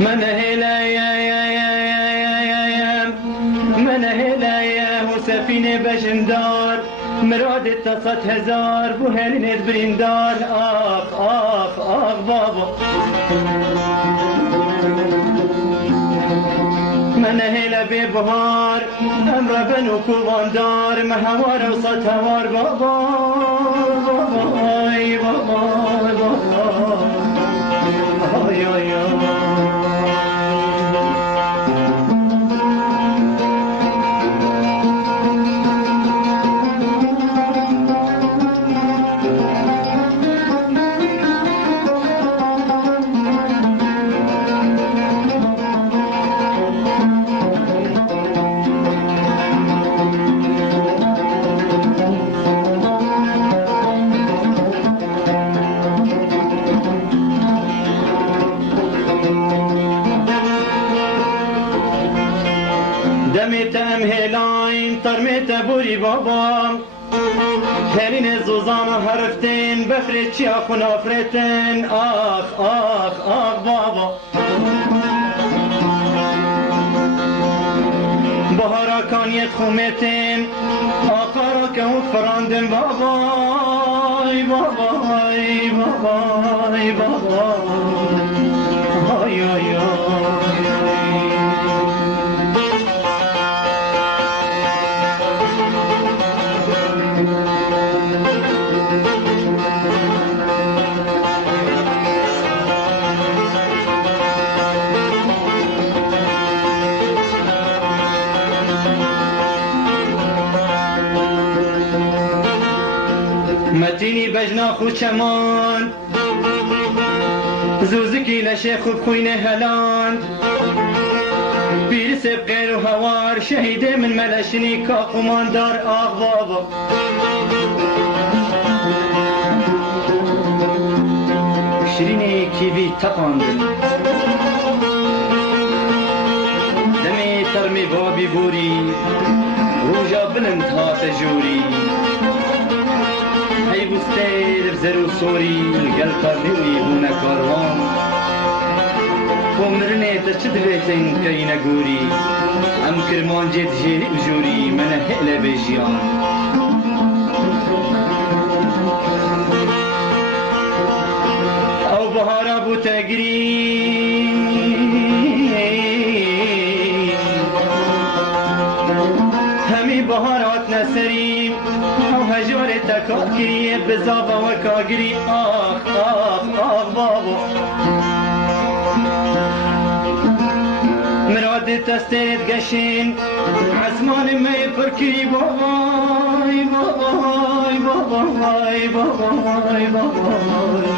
من هلايا وسفينة بجندار مراد اتصت هزار بوهلين بريندار آخ آخ آخ بابا من هلا ببهار أمر بنو كواندار مهوار وصت هوار بابا بابا بابا دمت ام هلاین ترمت بوری بابا هلین زوزان حرفتین بفرد چی آخون آفرتن آخ آخ آخ بابا بهارا کانیت خومتین آقارا که اون فراندن بابا بابا بابا بابا آی آی متینی بجنا خو چمان زوزکی لشیخ بخوین هلان بیرس بغیر و هوار شهیده من ملشنی کا قماندار آغ بابا شیرینی کیوی تقاندن دمی ترمی بابی بوری روژا بلند هات جوری ای بوستیر زرو سوری گلتا دیوی بونه کاروان بومرنه تا چه دویتن که نگوری ام کرمان جد جیلی بجوری من هله بجیان او بهارا بو تگری همی بهارات نسریم او هجار تکات کریه بزابا و کاگری آخ آخ آخ بابا مراد تستید گشین عزمان می پرکری بابای بابای بابای بابای بابای